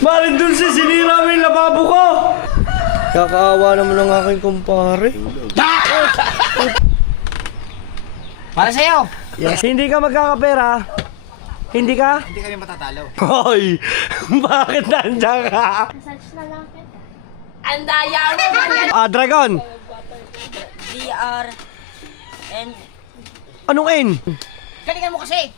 Maring Dulce, sinira mo yung lababo ko! Kakaawa naman ng aking kumpare. Para sa'yo! Yes. Hindi ka magkakapera? Hindi ka? Hindi kami matatalo. Hoy! Bakit nandiyan ka? Search na lang kita. Ang daya mo! Dragon! D-R-N. Anong N? Galingan mo kasi!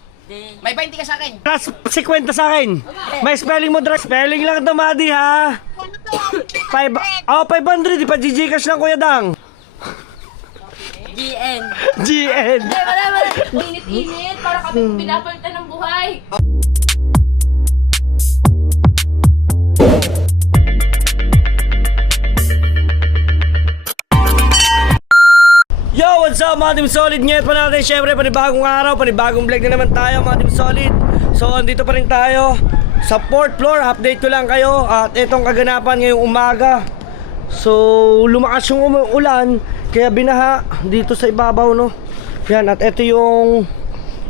May 20 ka sa akin! Plus 50 sa akin. May spelling mo, Drag. Spelling lang ito, Madi, ha? 500. Di pa GGcash lang, Kuya Dang. GN. GN. Wala. Init-init. Para kami pinapalitan ng buhay. Yo, what's up mga Team Solid? Ngayon pa natin, syempre, panibagong araw, panibagong vlog na naman tayo mga Team Solid. So, andito pa rin tayo sa 4th floor. Update ko lang kayo at itong kaganapan ngayong umaga. So, lumakas yung ulan, kaya binaha dito sa ibabaw, no? Yan, at ito yung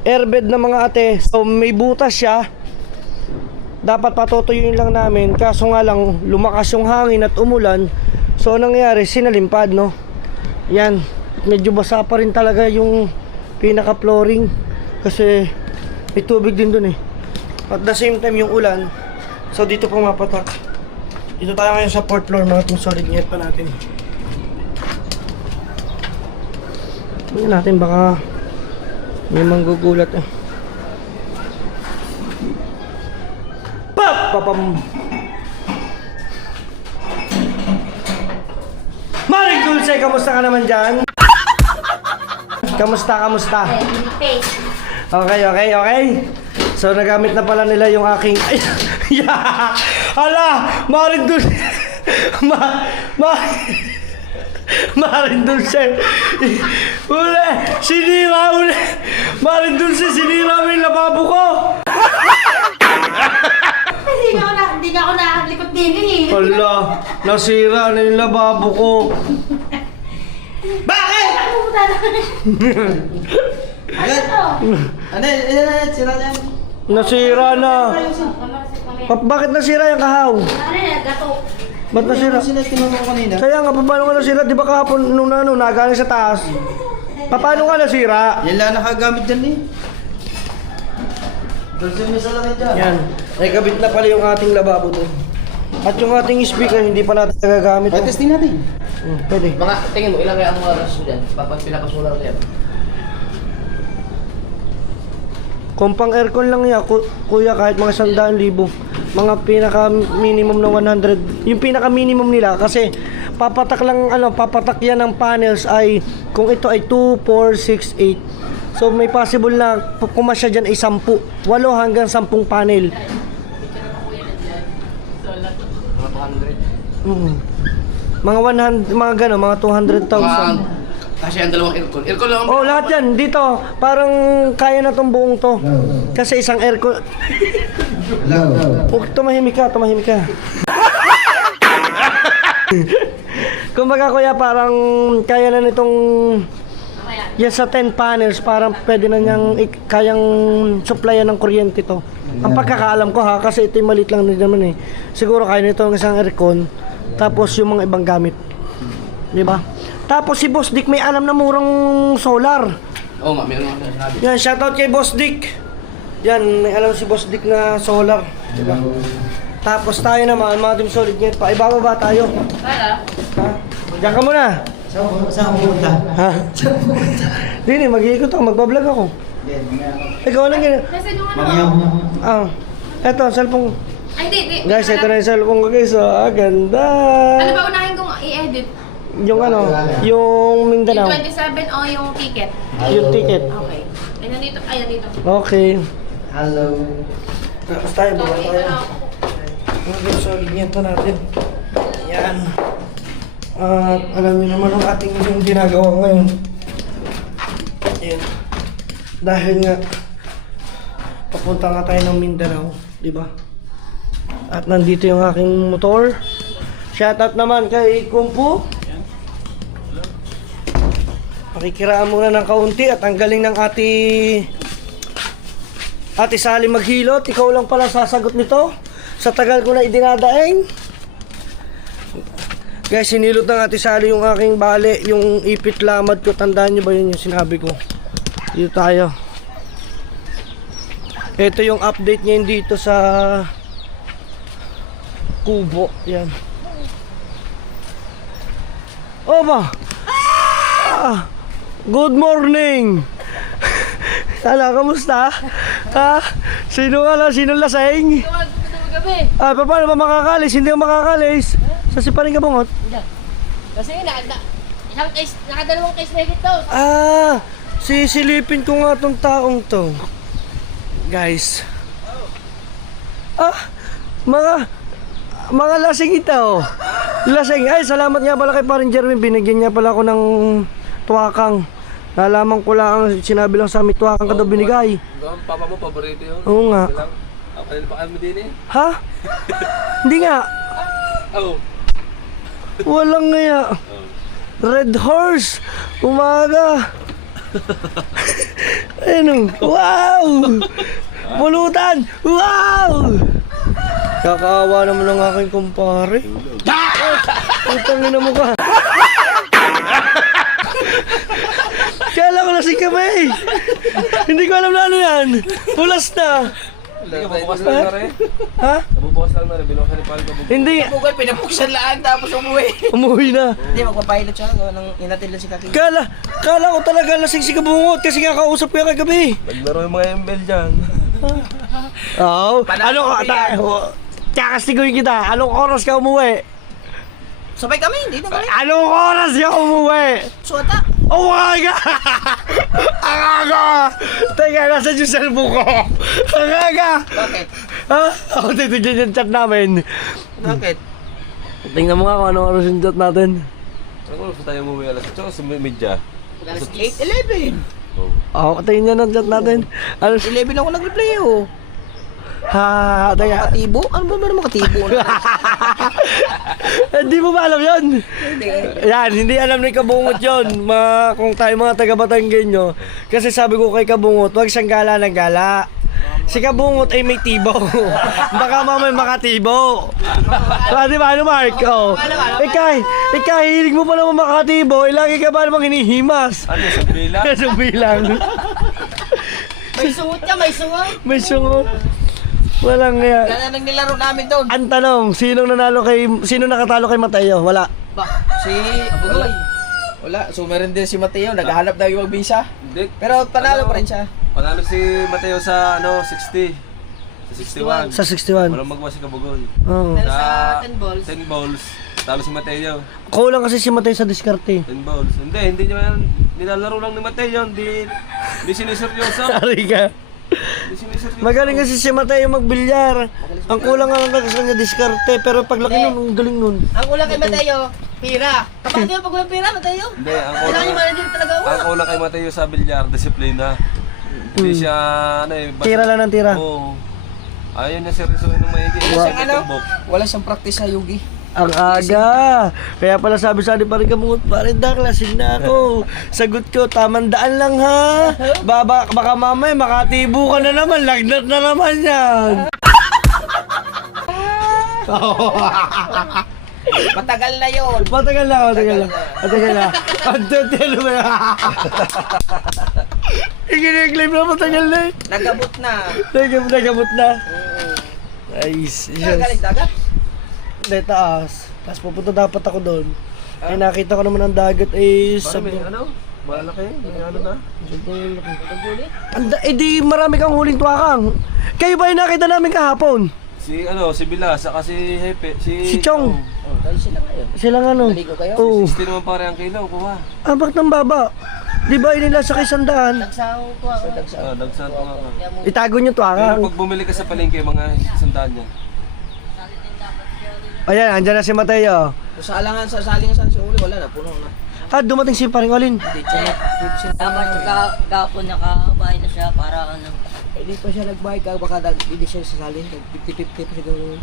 airbed ng mga ate. So, may butas siya. Dapat patutuyuin lang namin, kaso nga lang, lumakas yung hangin at umulan. So, anong nangyari? Sinalimpad, no? Yan. Medyo basa pa rin talaga yung pinaka-flooring kasi may tubig din dun eh. At the same time yung ulan. So dito pumapatak. Dito tayo ngayon sa 4th floor mga Team Solid. Ngayon pa natin. Tingnan natin baka may manggugulat eh. Pap! Papam! Maring Dulce, kamusta ka naman dyan? Kamusta? Okay. So nagamit na pala nila yung aking Hala! Maring Dulce! Maring Dulce! Uli! Sinira! Maring Dulce, sinira mo yung lababo ko! Hindi nga ako nakalikot din eh. Hala! Nasira na yung lababo ko! Bakit? Ano? Sira yan. Nasira na! Bakit nasira yung kahaw? Ano yan? Gato. Ba't nasira? Sila tinanong ko kanina. Kaya nga, paano ka nasira? Di ba kahapon nung nagaling sa taas? Paano ka nasira? Yan lang nakagamit dyan eh. Dulce mo sa langit dyan. Yan. Ay, kabit na pala yung ating lababo doon. At yung ating speaker, hindi pa natin nagagamit. Ay, testing natin. Pwede. Mga tingin mo, ilang kaya ang oras mo dyan? Kapag pinapasulan ko yan. Kung pang aircon lang yan, kuya, kahit mga 100,000. Mga pinaka-minimum na 100. Yung pinaka-minimum nila, kasi papatak yan ng panels ay, kung ito ay 2, 4, 6, 8. So may possible na kumasya dyan ay 10. 8 hanggang 10 panel. Mga 100, mga gano'n, mga 200,000. Kasi ang dalawang aircon. Aircon lang ang... Oh, lahat yan. Dito, parang kaya na tong buong to. Kasi isang aircon. Oh, tumahimik ka. Kumbaga kuya, parang kaya na nitong... Yan sa 10 panels, parang pwede na niyang kayang supplyan ng kuryente to. Ang pagkakaalam ko ha, kasi ito yung maliit lang din naman eh. Siguro kaya nito ng isang aircon, tapos yung mga ibang gamit. Di ba? Tapos si Boss Dick may alam na murang solar. Oo nga, meron ako sinasabi. Yan, shoutout kay Boss Dick. Yan, may alam si Boss Dick na solar. Diba? Tapos tayo naman, mga Team Solid ngayon pa. Ibababa tayo. Para? Ha? Diyan ka muna. Saan ko pumunta? Ha? Dini, mag-iikot ako, magbablog ako. Ikaw lang yun. Kasi yung ano? Mamaya ko na. Eto, cellphone. Ay, hindi. Guys, ito na yung cellphone ko guys. Ganda. Ano ba unahin kong i-edit? Yung yung Mindanao. Yung 27 o yung ticket? Yung ticket. Okay. Ay, nandito. Okay. Hello. Tapos tayo, baba Okay, tayo. ano? Mga Team Solid, ngayon pa natin. Yan. At alam niyo naman ang ating yung ginagawa ngayon. Yan. Dahil nga papunta nga tayo ng Mindanao, di ba? At nandito yung aking motor. Shoutout naman kay Kumpu. Pakikiraan muna ng kaunti at ang galing ng Ate Sally maghilot. Ikaw lang pala sasagot nito. Sa tagal ko na idinadaing. Guys, sinilot ng Ate Sally yung aking bale, yung ipit lamad ko. Tandaan nyo ba yun yung sinabi ko? Dito tayo. Ito yung update ngayon dito sa kubo. Yan. Oba! Good morning! Ala, kamusta? Ha? Sino lasing? Tawag ko gabi. Paano ba makakalis? Hindi ako makakalis. Sa siparing kabungot? Kasi nakadalawang case na ito. Sisilipin ko nga tong taong to. Guys. Mga lasing ito. Lasing. Ay, salamat nga pala kay Paring Jerwin. Binigyan niya pala ako ng tuwakang. Nalaman ko lang, sinabi lang sa amin, tuwakang ka daw binigay. Papa mo, paborito yun. Oo nga. Kanina pa kami din eh. Ha? Hindi nga. Oo. Walang ngaya. Red Horse. Umaga. Ano? Wow! Pulutan! Wow! Kakaawa naman ng aking kumpare. Utangin na mo ka. Kala ko lasing ka ba eh. Hindi ko alam na ano yan. Pulas na. Hindi ka mabukas lang na rin. Ha? Nabubukas lang na rin. Binukas ni Pali ka bubukas. Hindi. Bukod, pinapuksan lang tapos umuwi. Umuwi na. Hindi, magpapilot siya. Gawa ng inatil lang si Kaki. Kala ko talaga lasing si Kabungot kasi nga kausap ko yan kagabi. Naglaro yung mga ML dyan. Oo. Kakastiguin kita. Anong oras ka umuwi? Sabay kami, hindi na kami. Anong oras ka umuwi? Suwata. Oh my God! Ang aga! Teka, nasa yung cellphone ko? Ang aga! Bakit? Ha? Ako titigyan yung chat namin. Bakit? Tingnan mo nga kung anong oras yung chat natin. Ano oras tayo umuwi alas? Tsaka sa media. Alas 8:11. Oo, tingnan nyo ng chat natin. Ano? 11 ako nag-reply oh. Ha, teka. Makatibo? Ano ba naman makatibo? Hindi mo ba alam yun? Yan, hindi alam ni Kabungot yun. Kung tayo mga taga-Batanggenyo. Kasi sabi ko kay Kabungot, huwag siyang gala ng gala. Si Kabungot ay may tibo. Baka mamay makatibo. Di ba ano, Mark? Oh. Ikaw, hilig mo pa naman makatibo. Lagi ka ba namang hinihimas? Ano, sa bilang? Sa bilang. May sungot ka, may sungot. May sungot. Walang nga. Kaya nang nilaro namin doon. Ang tanong, sino nakatalo kay Mateo? Wala. Si Abugoy. Wala, so meron din si Mateo, naghahanap daw yung magbisa. Hindi. Pero panalo pa rin siya. Panalo si Mateo sa 60. Sa 61. Sa 61. Walang magawa si Kabugoy. Oo. Pero sa 10 balls. 10 balls. Talo si Mateo. Kulang kasi si Mateo sa diskarte. 10 balls. Hindi niya nilalaro lang ni Mateo. Hindi siniseryoso. Sorry ka. Hindi siniseryoso. Magaling kasi si Mateo magbilyar. Ang kulang nga lang sa kanya diskarte. Pero paglaki nun, ang galing nun. Ang kulang kay Mateo, pira. Kapag kayo pag walang pira, Mateo. Hindi, ang Kailangan yung manager talaga ang kulang kay Mateo sa bilyar, disiplina. Hindi siya, Tira lang ng tira. Oo. Ayaw niya seryosohin ng maigi. Wala siyang ano, wala siyang practice sa Yugi. Ang aga. Kaya pala sabi sa akin, parang Kabungot, parang lasing na ako. Sagot ko, tamandaan lang ha. Baka mamaya makatibo ka na naman, lagnat na naman yan. Matagal na yon. Matagal na. Ang tutelo mo na. Ikiniglaim na matagal na eh. Nagabot na. Nagamot na. Nice. Galing dagat. Hindi, taas. Tapos pupunta dapat ako doon. Ay nakita ko naman ang dagat eh Parang may malaki, may ano na. Di marami kang huling tuwakang. Kayo ba yung nakita namin kahapon? Si Bila, saka si Hepe, Si Chong. Oh, dahil sila ngayon. Silang ano? Naligo kayo? Oo. 60 naman pare ang kilaw, kuha. Bakit ng baba? Di ba inila sa kisandaan? Nagsahong ko ako. Nagsanto nga ka. Itago nyo Pero tuwakang. pag bumili ka sa palengke, mga sandaan niya. Ayan, andyan na si Mateo. Sa salingan sa uli, wala na, puno na. Dumating si Paring Olin. Hindi siya Dapat kahapon nakabayad na siya para ano. Hindi pa siya nagbayad ka, baka hindi siya sasali. 50-50 pa siya gawin.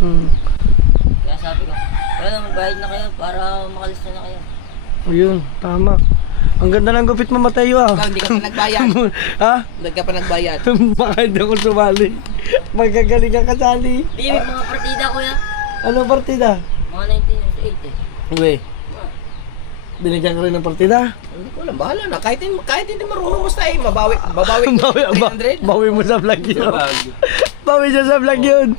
Kaya sabi ko, wala na magbayad na kayo para makalista na kayo. Ayun, tama. Ang ganda ng gupit mo, Mateo ah. Ikaw, hindi ka pa nagbayad. Ha? Hindi ka pa nagbayad. Baka hindi ako sumali. Magkagaling ka kasali. Hindi, may mga partida kuya. Ano partida? Mga 1998 eh. Uwe. Binigyan ka rin ng partida? Hindi ko alam, bahala na. Kahit hindi marunong basta eh, babawi Bawi mo sa vlog yun. Bag. Bawi siya sa vlog yun.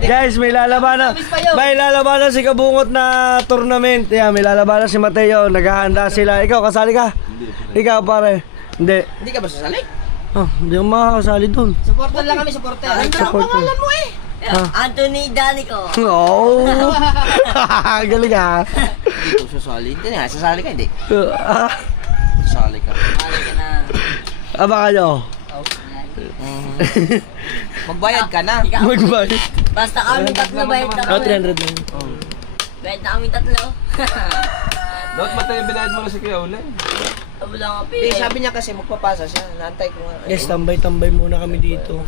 Guys, may lalabanan. May lalabanan si Kabungot na tournament. Yeah, may lalabanan si Mateo. Naghahanda sila. Ikaw, kasali ka? Ikaw, pare. Hindi. Hindi ka ba sasali? Oh, hindi ako makakasali dun. Supporter lang kami, supporter. Pangalan mo eh. Anthony Danico. Oh. Galing ah. Hindi ko sasali. Hindi nga, sasali ka hindi. Ah, Sasali ka. Mahal ka na. Abaka nyo. Magbayad ka na. Ikaw, Magbayad. basta kami tatlo, bayad na Oh, kami. 300 lang. Bayad na kami tatlo. Dapat Mateo, binayad mo na si Kuya Ule. Wala nga Hindi, pili. sabi niya kasi magpapasa siya. Naantay ko nga. Yes, tambay-tambay muna kami dito.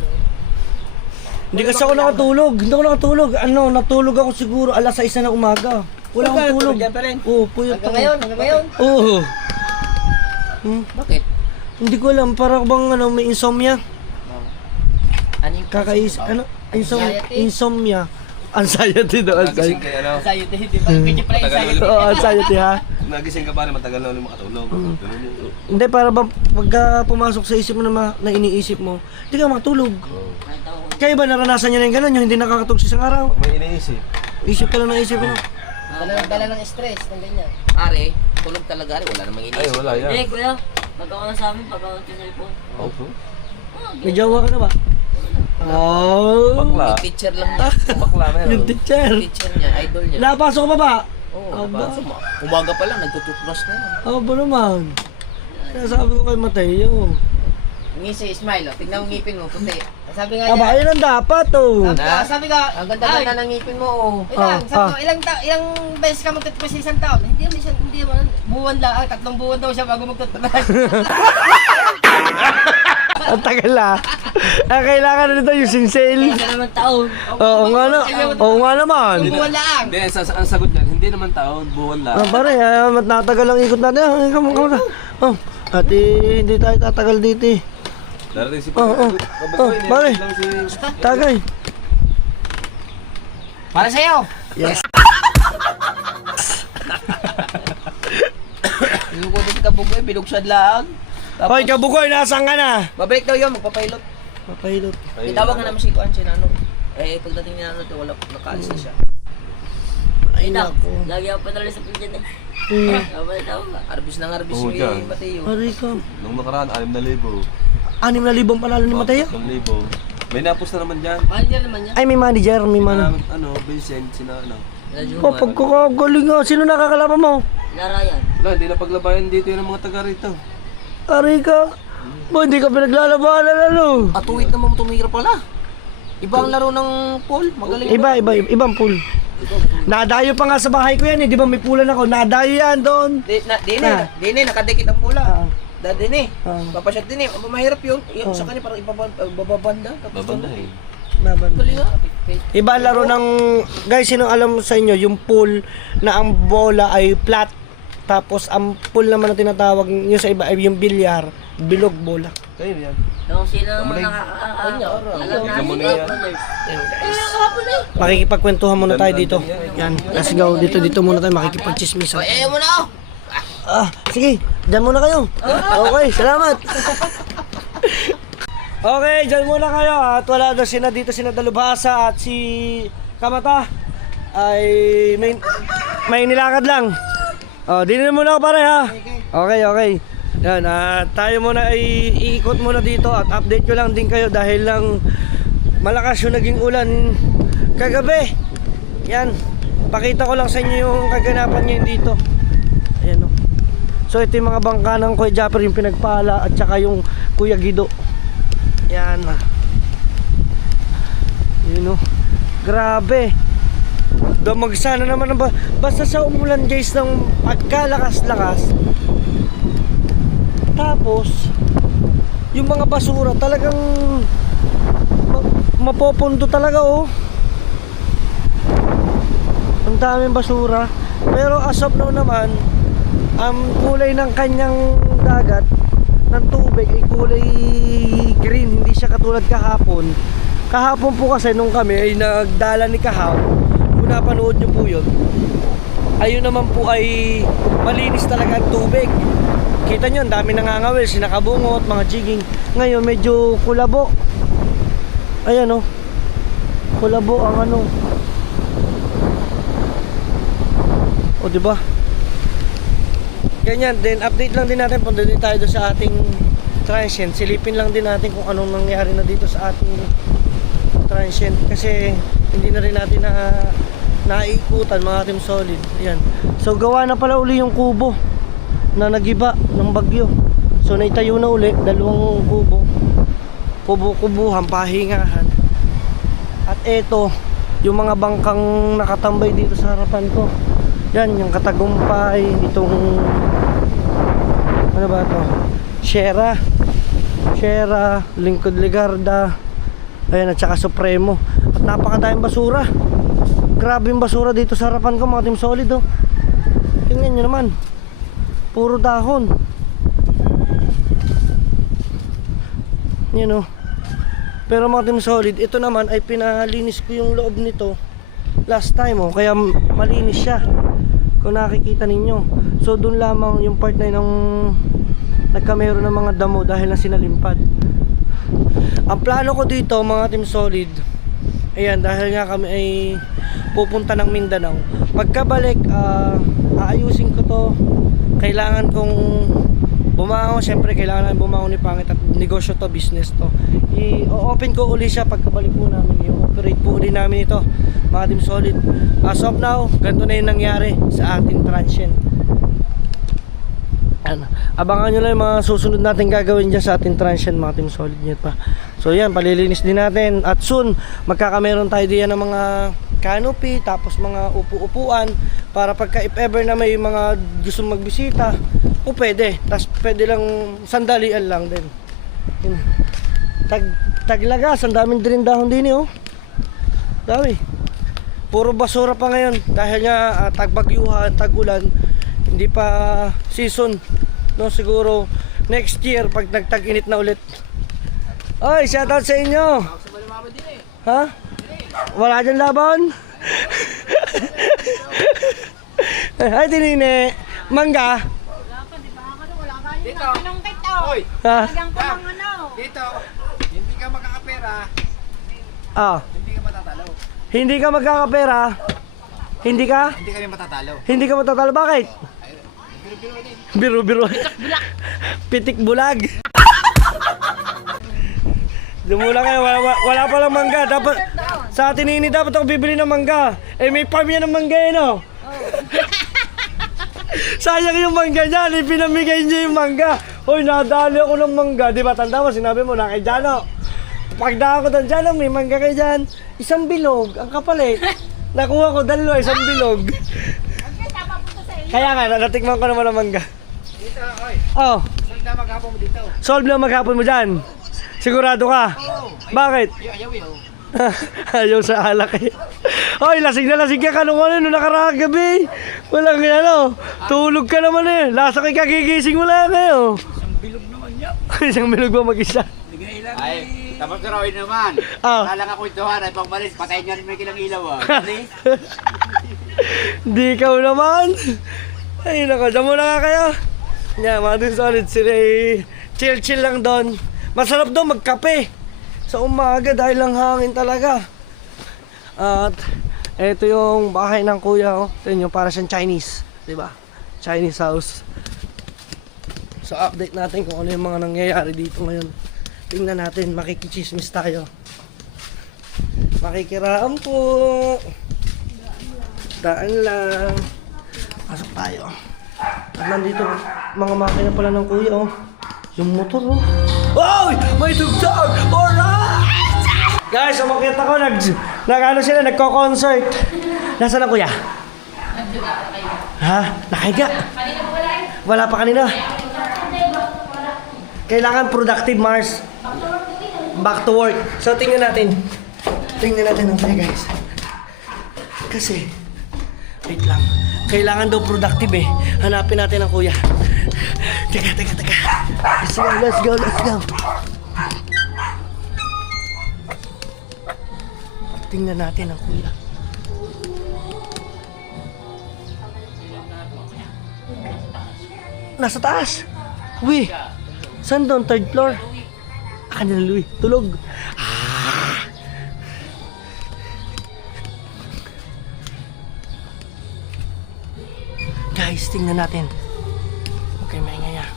Hindi kasi ako nakatulog. Hindi ako nakatulog. Ano, natulog ako siguro alas 6 na ng umaga. Wala akong tulog. Diyan pa rin. Oo, puyat ako. Hanggang ngayon. Oo. Bakit? Hindi ko alam, para bang ano, may insomnia. Ano yung Ano? Anxiety? Insomnia. Anxiety daw, Nagising anxiety. kay ano. Sa'yo, hindi pa. Medyo pala Matagal sa'yo. ulit. Oo, anxiety ha. Nagising ka pa rin, matagal na ulit makatulog. Ganun yun. Hindi, para bang pagka pumasok sa isip mo na iniisip mo, hindi ka makatulog. Kaya ba naranasan niyo na yung gano'n, yung hindi nakakatulog sa isang araw? Pag may iniisip. Isip ka lang ng isip, ano? Dala ng stress, ng ganyan. Are, tulog talaga rin. Wala namang Ay, iniisip. wala yan. Hindi, kuya. Pagkawa na sa amin, pagkawa ng cellphone. Opo. May jowa ka na ba? Oh, Bakla. Yung teacher lang niya. Bakla meron. yung teacher. Teacher niya, idol niya. Napasok ka pa ba? Oo, Aba. umaga pa lang, nagtututbrush na yun. Ako ba naman? Sinasabi ko kay Mateo. Ngisi, smile, oh. Tignan mo ngipin mo, puti. Sabi nga Aba, ayun ang dapat oh. sabi ka, Ang ganda-ganda ng ngipin mo, oh. Ah, ilang beses ka magtutbrush sa isang taon? Hindi naman, buwan lang, 3 buwan daw siya bago magtutbrush. Ang tagal ah. Ang kailangan na nito yung singsel. Isa naman taon. Oo nga na. Oo nga naman. Buwan lang. Hindi, ang sagot niyan, hindi naman taon, buwan lang. Ah, pare, natagal ang ikot natin. Ah, kamu. Oh, ati, hindi tayo tatagal dito eh. Darating si Oh, pare. lang si... Tagay. Para sa'yo! Yes. Yung ko din kabugoy, binugsad lang. Hoy, Kabukoy, nasaan ka na? Babalik daw yun, magpapilot. Mapahilot. Itawag na naman si Kuan, si Nano. Eh, pagdating ni Nano, wala, nakaalis na siya. Ay, nako. Lagi ako padala sa pinjan eh. Hmm. Kapag tao ba? Arbis ng arbis Oo, mo dyan. yung Mateo. Aray ka. Nung nakaraan, 6,000. 6,000 panalo ni Mateo? 3,000. May napos na naman dyan. Manager naman niya. Ay, may manager, may manager. Ano, Vincent, sina ano. Oh, pagkakagaling nga. Sino nakakalaban mo? Narayan. Wala, hindi na paglabayan dito yung mga taga rito. Aray ka. Ba, hindi ka pinaglalabanan ano? Atuwid naman tumira pala. Iba ang laro ng pool, magaling. Ibang pool. Nadayo pa nga sa bahay ko yan eh. Di ba may pulan ako? Nadayo yan doon. Dine, nakadikit ang pula. Ah. Dine, Ah. papasyat din eh. Mahirap yun. Yung sa kanya parang bababanda. Babandahin. Galing nga. Iba ang laro ng... Guys, sino alam sa inyo, yung pool na ang bola ay flat. Tapos ang pool naman na tinatawag yung sa iba ay yung bilyar, bilog bola. Kayo yan. Yung sino Kamuling. alam na Kamuling yan. Makikipagkwentuhan muna tayo dito. Yan, let's go. Dito muna tayo makikipagchismisan. Ayaw mo na oh. Ah, sige, dyan muna kayo. Okay, salamat. Okay, dyan muna kayo at wala na sina dito, sina Dalubhasa at si Kamata ay may nilakad lang. Oh, dito muna ako pare ha. Okay. Yan, tayo muna ay iikot muna dito at update ko lang din kayo dahil lang malakas yung naging ulan kagabi. Yan, pakita ko lang sa inyo yung kaganapan ngayon dito. Ayan o. So ito yung mga bangka ng Kuya Japper, yung pinagpala at saka yung Kuya Gido. Yan. Yun o. Grabe. Damagsana naman ang basta sa umulan guys ng pagkalakas-lakas. Tapos yung mga basura talagang mapopondo talaga oh. Ang daming basura. Pero as of now naman ang kulay ng kanyang dagat ng tubig ay kulay green, hindi siya katulad kahapon. Kahapon po kasi nung kami ay nagdala ni Kahaw, kung napanood nyo po yun, ayun naman po ay malinis talaga ang tubig. Kita nyo, ang dami nangangawil, sinakabungot, mga jigging. Ngayon medyo kulabo. Ayan o, kulabo ang ano. O diba? Ganyan, then update lang din natin, punta din tayo doon sa ating transient. Silipin lang din natin kung anong nangyari na dito sa ating transient. Kasi hindi na rin natin naikutan mga team solid. Ayan. So gawa na pala uli yung kubo na nagiba ng bagyo. So naitayo na uli, dalawang kubo. Kubo-kubuhan, pahingahan. At eto, yung mga bangkang nakatambay dito sa harapan ko. Yan, yung Katagumpay, itong ano ba to? Sierra, Lingkod Ligarda, ayan, at saka Supremo. At napakadaming basura. Grabe yung basura dito sa harapan ko mga team solid oh. Tingnan nyo naman, puro dahon. Yan oh. Pero mga team solid, ito naman ay pinalinis ko yung loob nito last time oh, kaya malinis siya kung nakikita ninyo. So doon lamang yung part na yun ng nagkamero ng mga damo dahil na sinalimpad. Ang plano ko dito mga team solid, ayan, dahil nga kami ay pupunta ng Mindanao, pagkabalik aayusin ko to. Kailangan kong bumangon, syempre kailangan namin bumangon ni Pangit at negosyo to, business to. I-open ko uli siya pagkabalik po namin, i-operate po uli namin ito mga team solid. As of now, ganito na yung nangyari sa ating transient. Abangan nyo lang yung mga susunod natin gagawin dyan sa ating transient mga team solid nyo pa. So yan, palilinis din natin at soon magkakameron tayo diyan ng mga canopy, tapos mga upu-upuan para pagka if ever na may mga gusto magbisita o pwede, tapos pwede lang sandalian lang din. Yun. Taglagas, ang daming din dahon din oh. Dami. Puro basura pa ngayon dahil nga tagbagyuhan, tagulan, hindi pa season. No, siguro next year pag nagtag-init na ulit. Oy, shoutout sa inyo. Ha? Wala dyan laban? Ay, tinine. Mangga. Dito. Hoy. Ha? Dito. Hindi ka makakapera. Ah. Hindi ka matatalo. Hindi ka magkakapera. Hindi ka? Hindi ka rin matatalo. Hindi ka matatalo. Bakit? Biro-biro. Pitik bulag. Dumula kayo. Wala palang mangga. Dapat, sa atin ini dapat ako bibili ng mangga. Eh may farm yan ng mangga eh no? Sayang yung mangga niya. Pinamigay niya yung mangga. Hoy, nadali ako ng mangga. Di ba tanda mo, sinabi mo na kay Jano. Pagdaan ko doon, Jano, may mangga kayo dyan. Isang bilog, ang kapalit. Nakuha ko dalawa, isang bilog. Kaya nga, natikman ko naman ang mangga. Dito, oy. Oh, Solve na maghapon mo dito. solve na maghapon mo dyan. Sigurado ka? Bakit? Ayaw. Ayaw sa alak eh. Hoy, lasing na lasing ka kanong ano, nung nakaraang gabi. Walang ano, tulog ka naman eh. Lasa kay kagigising mo lang kayo. Isang bilog naman niya. Isang bilog ba mag-isa? Ay, tapos na rawin naman. Ah. Kala ka kwentuhan ay pangbalis, patayin nyo rin may kilang ilaw ah. Di ikaw naman. Ay nako, dyan muna nga kayo. Yan, mga din solid sila chill lang doon. Masarap doon magkape sa umaga dahil lang hangin talaga. At eto yung bahay ng kuya oh. Ito yung para siyang Chinese, di ba? Chinese house. So update natin kung ano yung mga nangyayari dito ngayon. Tingnan natin, makikichismis tayo. Makikiraan po. Daan lang. Pasok tayo. At nandito, mga makina pala ng kuya, oh. Yung motor, oh. Oy! May tugtog! Alright! Guys, umakyat ako. Nagko-concert. Nasaan ang kuya? Ha? Nakahiga? Wala pa kanina. Kailangan productive, Mars. Back to work. So, tingnan natin. Tingnan natin ang tayo, guys. Kasi, wait lang. Kailangan daw productive eh. Hanapin natin ang kuya. Teka. Let's go. Tingnan natin ang kuya. Nasa taas. Uy, saan doon? Third floor? Kanina Louie, tulog. Guys, tingnan natin. Okay, maingay ah.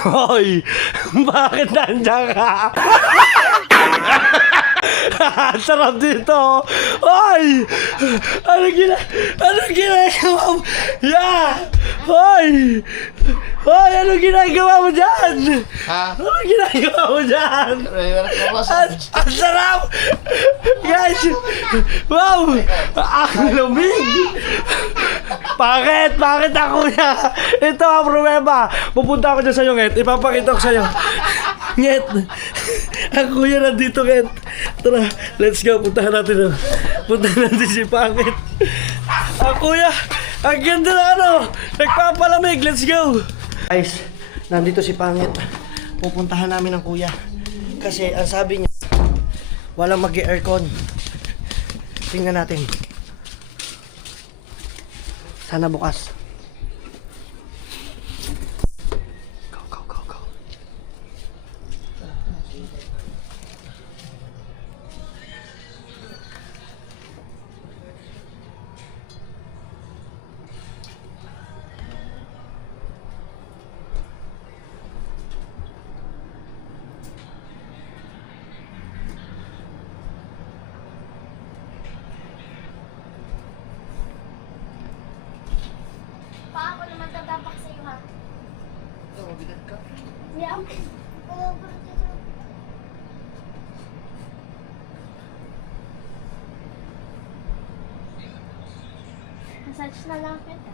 Hoy! Bakit nandiyan ka? Sarap dito! Hoy! Anong ginagawa mo? Yeah! Hoy! Hoy! Anong ginagawa mo dyan? Ha? Anong ginagawa mo dyan? Ang sarap! Guys! Wow! Ang lumig! Bakit? Bakit ako niya? Ito ang problema. Pupunta ako dyan sa'yo, Nget. Ipapakita ko sa'yo. Nget. Ang kuya nandito, Nget. Tara, let's go. Puntahan natin. Puntahan natin si Pangit. Ang kuya, ang ganda na ano. Nagpapalamig. Let's go. Guys, nandito si Pangit. Pupuntahan namin ang kuya. Kasi ang sabi niya, walang mag-aircon. Tingnan natin. Sana bukas. Go. Pa, ako naman tatapak sa'yo ha. Yeah. Massage na lang kita.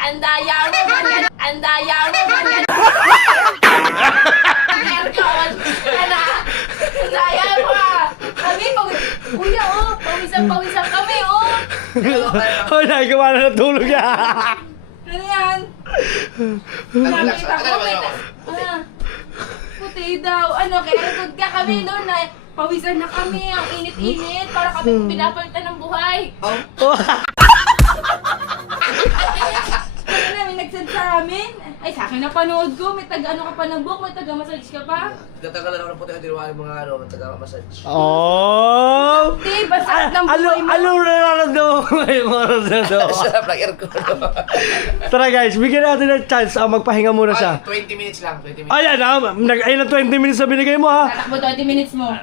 Andaya mo man. Aircon. Andaya mo ah. Kami, kuya oh. Pawisan kami oh. Hoy, nagawa na natulog niya. Ano yan? Nakita ko, puti daw. Ano, kaya nagod ka kami noon na pawisan na kami. Ang init-init. Para kami pinapalitan ng buhay. Ano na, may nagsend sa amin. Ay, sa akin napanood ko. May taga-ano ka pa ng book. May taga-massage ka pa. Tatagalan ako ng puti ang tinuwari mga taga-massage. Oh! Di, basta ng buhay mo. Ano nararamdaman mo ngayong oras na to? Sarap lang aircon. Tara guys, bigyan natin ng chance. Magpahinga muna siya. 20 minutes lang, 20 minutes. Ayan ayun ang 20 minutes na binigay mo ha. Tatakbo 20 minutes mo.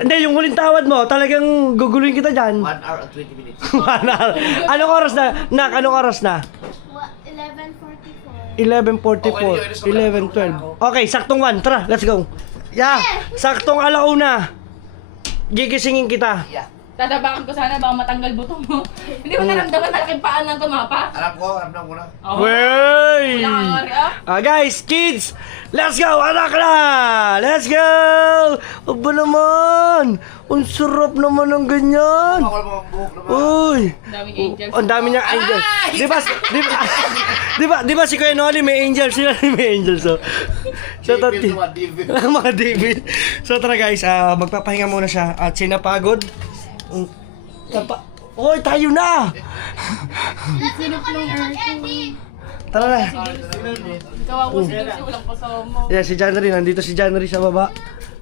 Hindi, yung huling tawad mo, talagang guguluhin kita dyan. 1 hour and 20 minutes. Anong oras na? Anong oras na? 11:44. 11:44, 11:12. Okay, saktong 1. Tara, let's go. Yeah, saktong alauna. Gigisingin kita. Yeah. Tatabakan ko sana baka matanggal buto mo. Hindi mo naramdaman malaking paan ng tumapa? Alam ko na. Wey! Wala kang worry up. Guys, kids, let's go! Anak na! Let's go! Aba naman! Ang sarap naman ng ganyan! Bawal mo ang buhok naman. Uy! Daming angels. Ang dami niyang angels. Di ba si Kuya Noli may angels? Sila rin may angels. So, Devil. mga David. So tara guys, magpapahinga muna siya at sinapagod. Oy, tayo na! Tara na. Kawawa si Lucy, walang kasama. Yes, si January. Nandito si January sa baba.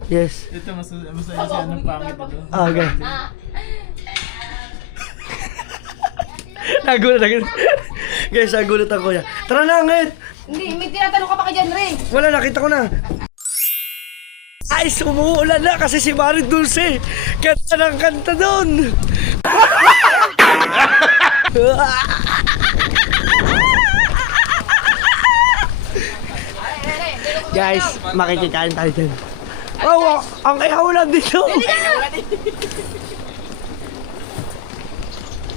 Yes. Ito masaya siya ng pangit ito. Okay. Nagulat. Guys, nagulat ako niya. Tara na, Ngit! Hindi, may tinatanong ka pa kay John Ray. Wala, nakita ko na. Ay, sumuulan na kasi si Marie Dulce. Kanta ng kanta doon. Guys, makikikain tayo dyan. Oh, ang ihaw dito.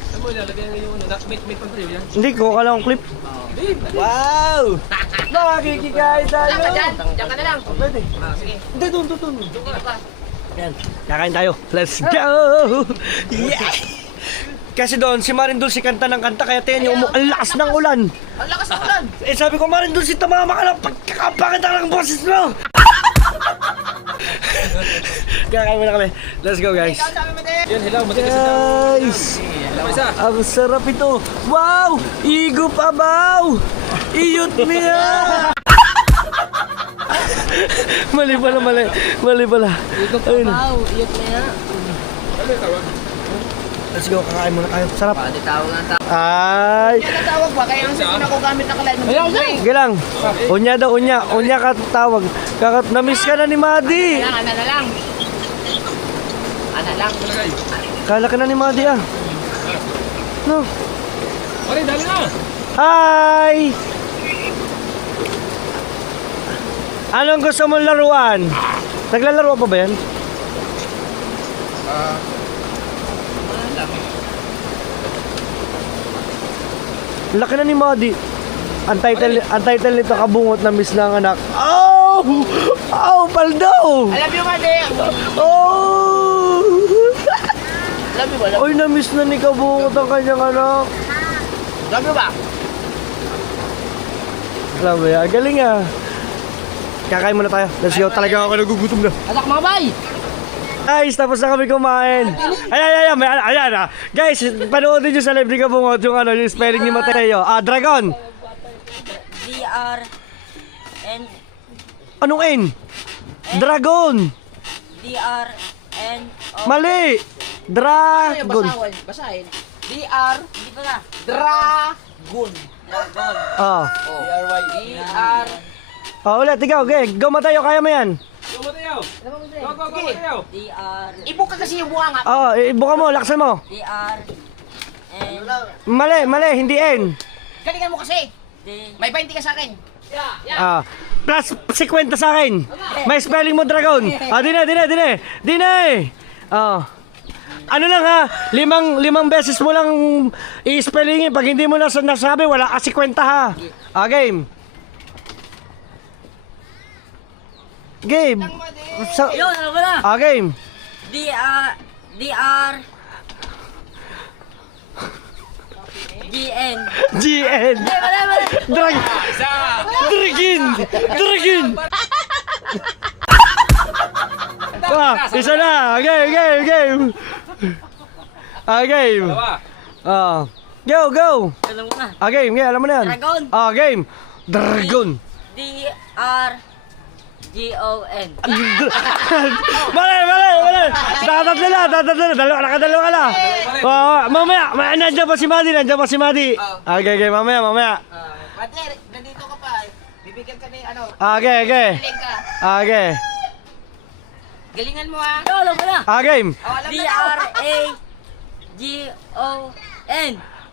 Saan mo ilalagay yung ano? Make pa tayo yan. Hindi ko kala akong clip. Wow! Nakikikain tayo. Diyan ka na lang. Pwede. Sige. Hindi, doon. Dito ka. Yan. Kakain tayo. Let's go! Yeah! Kasi doon, si Marindol si kanta ng kanta, kaya tingnan niyo, ang lakas ng ulan. Ang lakas ng ulan. Eh sabi ko, Marindol, si tumama ka lang, pagkakapakita ng boses mo. Kakain muna kami. Let's go, guys. Yan, hilaw. Matigas ito. Guys! Ano isa? Ang sarap ito. Wow! Igo pa baw! Iyot niya! Mali pala. Igo pa baw! Iyot na yan. Let's go, kakain muna kayo. Sarap. Pwede tawag nga tawag. Ay! Yan ang tawag ba? Kaya ang sipon ako gamit na kalay. Sige lang. Unya daw, unya. Unya ka tawag. Namiss ka na ni Madi. Ana na lang. Ana lang. Kala ka na ni Madi ah. No. Pare, dali na. Hi! Anong gusto mong laruan? Naglalaro pa ba yan? Laki na ni Madi. Ang title nito, Kabungot na Miss ng Anak. Oh! Oh, paldo! Alam mo ba, de? Oh! Alam mo ba? Oy, na-miss na ni Kabungot ang kanyang anak. Alam mo ba? Alam mo yan, galing ah. Kakain muna tayo. Let's go. Talaga ako nagugutom na. Anak mga bay! Guys, tapos na kami kumain. Ayan, ah. Guys, panoodin nyo sa live ni Kabungot yung ano, yung spelling ni Mateo. Dragon. D-R-N Anong N? Dragon. D-R-N-O Mali. Dragon. Basahin. D-R Hindi pa na. Dragon. Dragon. Oh. D-R Ulit, ikaw. Okay, go Mateo, kaya mo yan. Go, Mateo. Go, Mateo. D-R Ibo ka kasi yung buhanga. Oh, ibuka mo, laksan mo. D-R-N Mali, hindi N. Galingan mo kasi. D May 20 ka sa akin. Plus 50 sa akin. May spelling mo dragon. Dine. Ano lang ha, limang beses mo lang i-spellingin. Pag hindi mo nasabi, wala ka 50 ha. Game. Game. Yun, ano ba na? Game. D-R G-N GN. Mali. Dragin. Isa na. Game. Dalawa. Go. Alam mo na. Game, alam mo na yan. Dragon. Game. Dragon. D-R-G-O-N Mali. Tatatlo na. Nakadalawa ka na. Mamaya, nandiyan pa si Madi. Okay, mamaya. Pati, nandito ka pa. Bibigyan ka ni ano. Okay. Galing ka. Okay. Galingan mo ha. Alam mo na. Game. Alam na D-R-A-G-O-N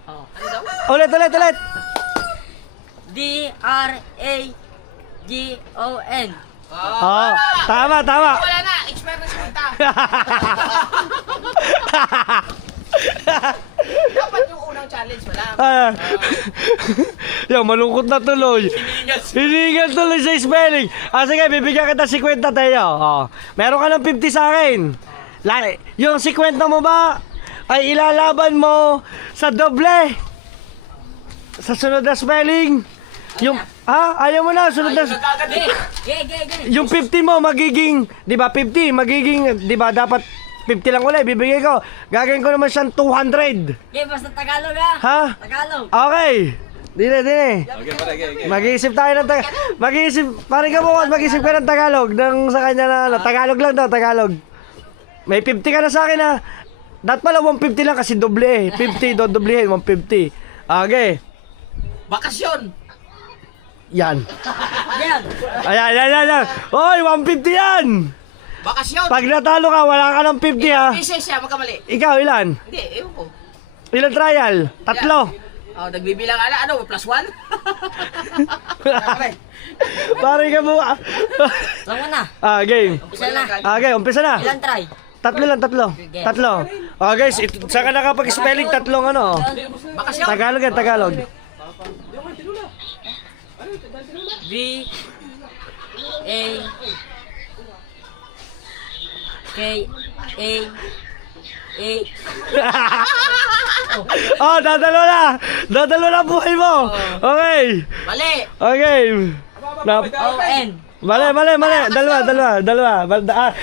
Ano daw? Ulit. D-R-A-G-O-N Tama. Wala na. Expert na si Mita. Dapat yung unang challenge mo lang. Malungkot na tuloy. Hinihingal tuloy sa spelling. Sige, bibigyan kita 50, Teo. Meron ka ng 50 sa akin. Yung 50 mo ba ay ilalaban mo sa doble. Sa sunod na spelling. Ayaw mo na, sunod na. Yung 50 mo magiging, di ba 50, magiging, di ba dapat 50 lang ulit, bibigay ko. Gagawin ko naman siyang 200. Okay, basta Tagalog ha. Ha? Tagalog. Okay. Dine. Okay, pare. Mag-iisip tayo ng parang mag-isip ka ng Tagalog sa kanya na Tagalog lang daw, Tagalog. May 50 ka na sa akin ha. Dapat pala 150 lang kasi doble 50 doblehin 150. Okay. Bakasyon. Yan. Ayan. Hoy, 150 yan. Bakasyon. Pag natalo ka, wala ka ng 50 ha. Isa siya, magkamali. Ikaw, ilan? Hindi, ewan ko. Ilan trial? 3. Nagbibilang plus 1? Pare ka mo. Alam mo na. Game. Umpisa na. Okay, umpisa na. Ilan try? Tatlo lang, tatlo. Guys, saan ka nakapag-spelling tatlong ano? Tagalog yan, Tagalog. V A K A Dadalo na! Dadalo na buhay mo! Okay! Mali. Okay! O-N. Mali. Dalawa.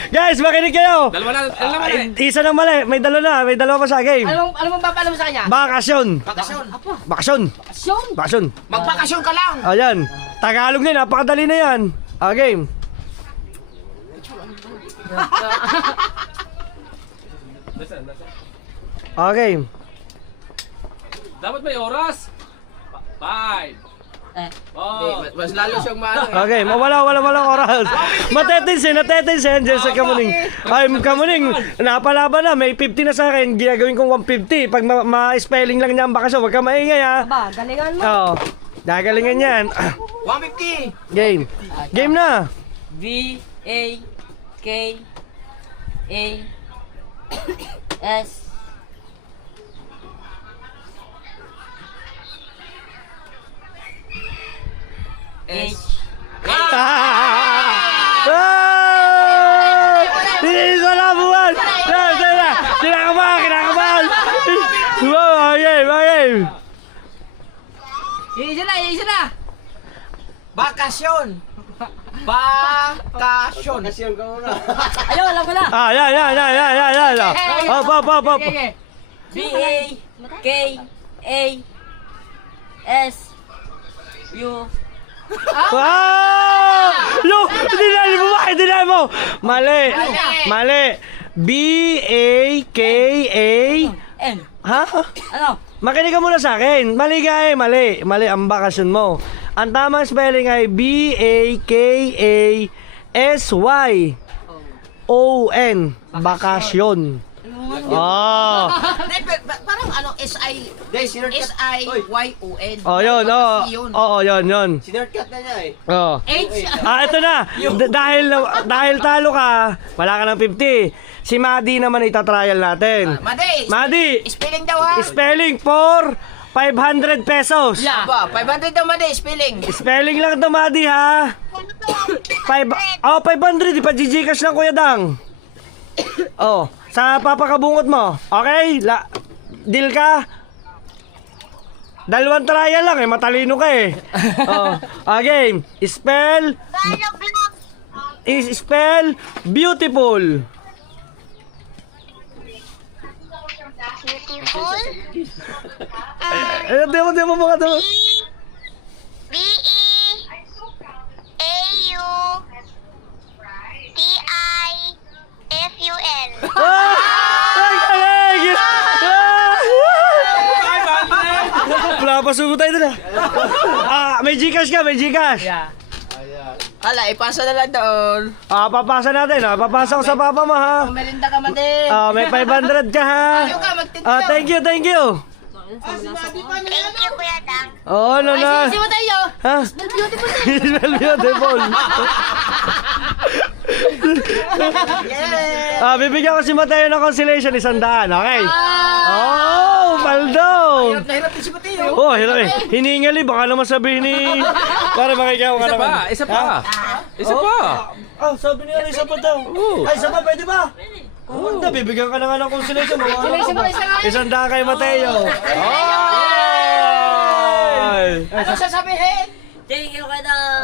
Guys, makinig kayo! Dalawa na, alam mo na eh. Isa lang mali, may dalawa na sa game. Ano mo papaalam mo sa kanya? Bakasyon! Bakasyon! Magbakasyon ka lang! Ayan. Tagalog na yun, napakadali na yan. Game. Okay. Dapat may oras. 5. Eh. Oh. Mas lalo siyang maano. Okay, wala oras. Matetensin dyan sa Kamuning. Ay, Kamuning, napalaban na, may 50 na sa akin, ginagawin kong 150. Pag ma-spelling lang niya ang bakasyon, huwag ka maingay ha. Ba, galingan mo. Oo, gagalingan yan. 150! Game. Game na. V A K A S H Hindi ko na buwan. Kinakabahan. Wow, game. Isa na! Bakasyon! Bakasyon! Ayaw, alam ko na! Yan. Hop. V A K A S U Dinay mo. Mali. B A K A N. Ha? Ano? Makinig ka muna sa akin. Mali ka eh. Mali ang bakasyon mo. Ang tamang spelling ay B A K A S Y O N. Bakasyon. Parang ano, S-I-Y-O-N. Yun. Sinurtcut na niya eh. H. Ito na. Dahil talo ka, wala ka ng 50. Si Madi naman itatrial natin. Madi, Spelling daw ha? spelling for 500 pesos. Aba, 500 daw madi, spelling. Spelling lang ito, Madi, ha? 500. Ipa-GCash lang, Kuya Dang. Sa papakabungot mo. Okay? Deal ka? Dalawang trial lang, matalino ka eh. Game. Spell beautiful. Di mo mga ito. B-E-A-U-T-I-F-U-L. Wala pa sugo tayo doon may Gcash ka, Hala, ipasa na lang doon. Papasa natin papasa ko sa papa mo ha. Melinda ka madi. May 500 ka ha. Ayaw ka, magtinda. Thank you. Thank you, Kuya Dang. Ano na? Sisi mo tayo. Ha? Smell beautiful. Bibigyan ko si Mateo ng consolation 100, okay? Paldo! Nahirap din si Mateo. Hirap eh. Hiningali, baka naman sabihin ni... Para makikiaw ka naman. Isa pa. Sabi niya, isa pa daw. Ay, isa pa, pwede ba? Hindi, bibigyan ka na nga ng consolation. Isa 100 kay Mateo. Ano sasabihin? Thank you, Kuya Dang.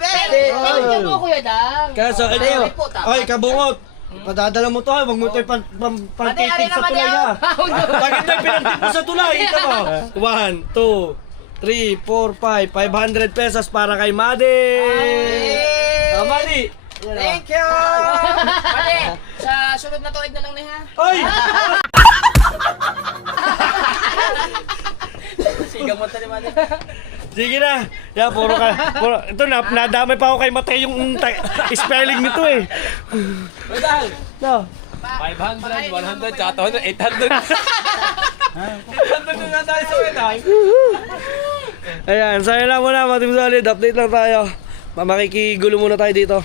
Thank you po, Kuya Dang. Kaso, ito. Ay, kabungot. Padadala mo to ha, huwag mo ito pang-titig sa tulay ha. Pag ito pinantig mo sa tulay, ito mo. 1, 2, 3, 4, 5, 500 pesos para kay Madi. Madi. Thank you! Madi, sa sunod na tuig na lang na ha. Ay! Sigang mo ni Madi. Sige na. Ito nadamay pa ako kay Mateo yung spelling nito eh. No. 500, 100, tsaka 200, 800. 800 na tayo sa wala. Ayan, so yun lang muna mga Team Solid. Update lang tayo. Makikigulo muna tayo dito.